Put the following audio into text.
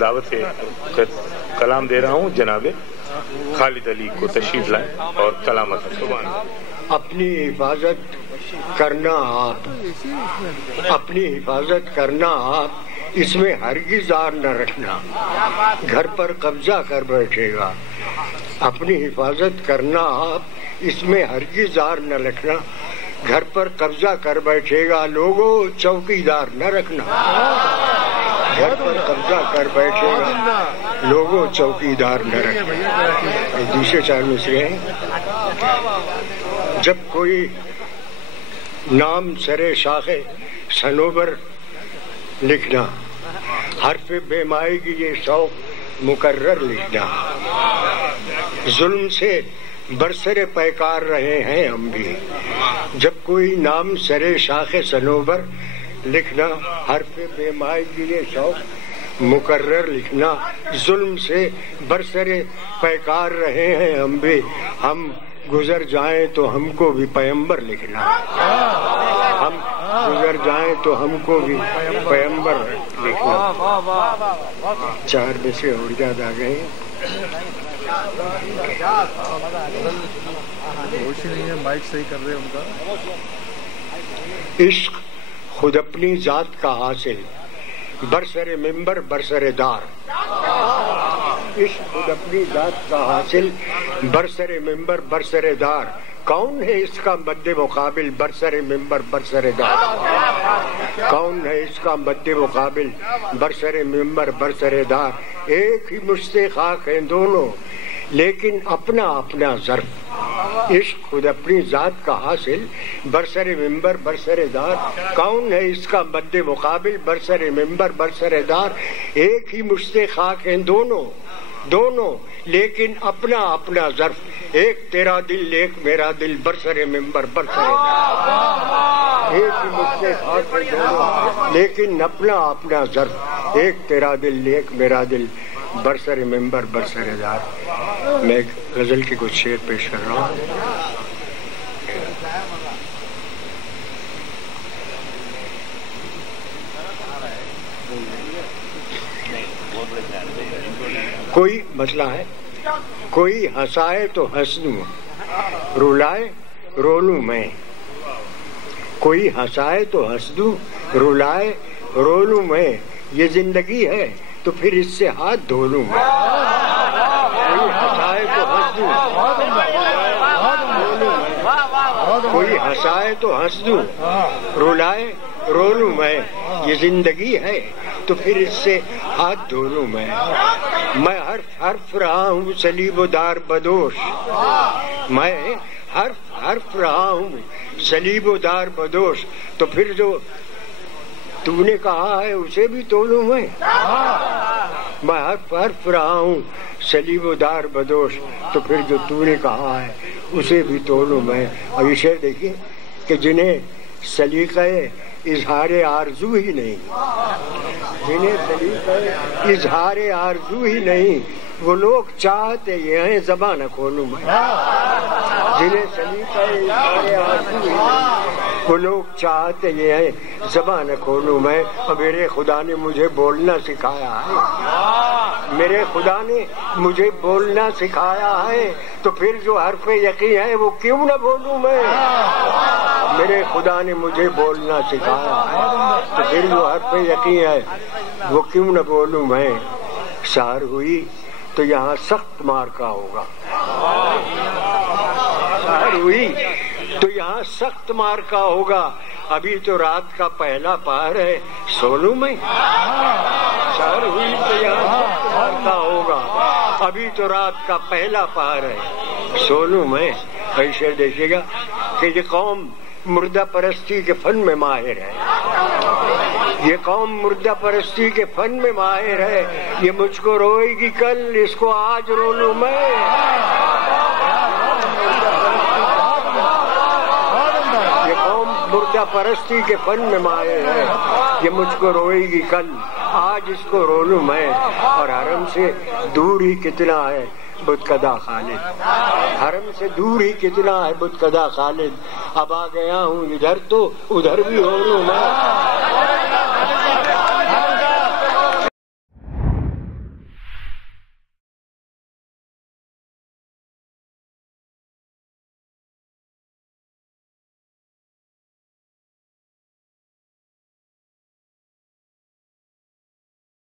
دعوت کلام دے رہا ہوں جناب خالد علی کو تشریف لائیں اور کلامت سبحان اللہ۔ اپنی حفاظت کرنا آپ، اپنی حفاظت کرنا آپ، اس میں ہرگز آر نہ رکھنا، گھر پر قبضہ کر بیٹھے گا۔ اپنی حفاظت کرنا آپ، اس میں ہرگز آر نہ رکھنا، گھر پر قبضہ کر بیٹھے گا۔ لوگوں چوکی دار نہ رکھنا، گھر پر قبضہ کر بیٹھے گا، لوگوں چوکی دار نہ رکھنا۔ دوسرے چار مصرے ہیں۔ جب کوئی نام سرے شاخ صنوبر لکھنا، حرف بے مائگی یہ شوق مکرر لکھنا، ظلم سے برسر پیکار رہے ہیں ہم بھی۔ جب کوئی نام سرے شاخ صنوبر لکھنا، حرف بے مائگی یہ شوق مکرر لکھنا، ظلم سے برسر پیکار رہے ہیں ہم بھی۔ ہم گزر جائیں تو ہم کو بھی پیمبر لکھنا، ہم گزر جائیں تو ہم کو بھی پیمبر لکھنا۔ چار میں سے اور یاد آ گئے۔ مائک صحیح کر رہے ان کا۔ عشق خود اپنی ذات کا حاصل، برسر ممبر برسر دار۔ عشق خود اپنی ذات کا حاصل، برسر ممبر برسر دار۔ کون ہے اس کا مد مقابل، برسر ممبر برسر دار؟ کون ہے اس کا مد مقابل، برسر ممبر برسر دار؟ ایک ہی مشت خاک ہیں دونوں، لیکن اپنا اپنا ظرف۔ عشق خود اپنی ذات کا حاصل، برسر ممبر برسر دار۔ کون ہے اس کا مد مقابل، برسر ممبر برسر دار؟ ایک ہی مشت خاک ہیں دونوں، لیکن اپنا اپنا ظرف۔ ایک تیرا دل ایک میرا دل، برسر ممبر برسر دار۔ ایک ہی مشت خاک ہیں دونوں، لیکن اپنا اپنا ظرف۔ ایک تیرا دل ایک میرا دل، برسر ممبر برسر دار۔ میں ایک غزل کے کچھ شعر پیش کر رہا ہوں۔ کوئی مسئلہ ہے، کوئی ہنسائے تو ہنس دوں، رلائے رو لوں میں۔ کوئی ہنسائے تو ہنس دوں، رلائے رو لوں میں۔ یہ زندگی ہے تو پھر اس سے ہاتھ دھو لوں میں۔ کوئی ہنسائے تو ہنس دوں، کوئی ہنسائے تو ہنس دوں، رلائے رو لوں میں۔ یہ زندگی ہے تو پھر اس سے ہاتھ دھو لوں میں۔ میں حرف رہا ہوں صلیب و دار بدوش، میں حرف رہا ہوں صلیب و دار بدوش، تو پھر جو تو نے کہا ہے اسے بھی تولوں میں۔ میں حرف رہا ہوں صلیب و دار بدوش، تو پھر جو تو نے کہا ہے اسے بھی تولوں میں۔ اور یہ شعر دیکھیے کہ جنہیں سلیقہ اظہار آرزو ہی نہیں، جنہیں سلیقہ اظہار آرزو ہی نہیں، وہ لوگ چاہتے یہ ہیں زبان نہ کھولوں میں۔ جنہیں سلیقہ اظہار آرزو ہی نہیں، وہ لوگ چاہتے یہ ہیں زبان نہ کھولوں میں۔ اور میرے خدا نے مجھے بولنا سکھایا ہے، میرے خدا نے مجھے بولنا سکھایا ہے، تو پھر جو حرف یقین ہے وہ کیوں نہ بولوں میں۔ میرے خدا نے مجھے بولنا سکھایا ہے، تو پھر جو حرف یقین ہے وہ کیوں نہ بولوں میں۔ سحر ہوئی تو یہاں سخت مار کا ہوگا، سحر ہوئی تو یہاں سخت مار کا ہوگا، ابھی تو رات کا پہلا پہر ہے سو لوں میں۔ سحر ہوئی تو یہاں سخت مار کا ہوگا، ابھی تو رات کا پہلا پہر ہے سو لوں میں۔ ایسے دیکھیے گا کہ یہ قوم مردہ پرستی کے فن میں ماہر ہے، یہ قوم مردہ پرستی کے فن میں ماہر ہے۔ یہ مجھ کو روئے گی کل، اس کو آج رو لوں میں۔ یہ قوم مردہ پرستی کے فن میں ماہر ہے، یہ مجھ کو روئے گی کل، آج اس کو رو لوں میں۔ اور حرم سے دور ہی کتنا ہے بت کدا خالد، حرم سے دور ہی کتنا ہے بت کدا خالد، اب آ گیا ہوں ادھر تو ادھر بھی ہو لوں میں۔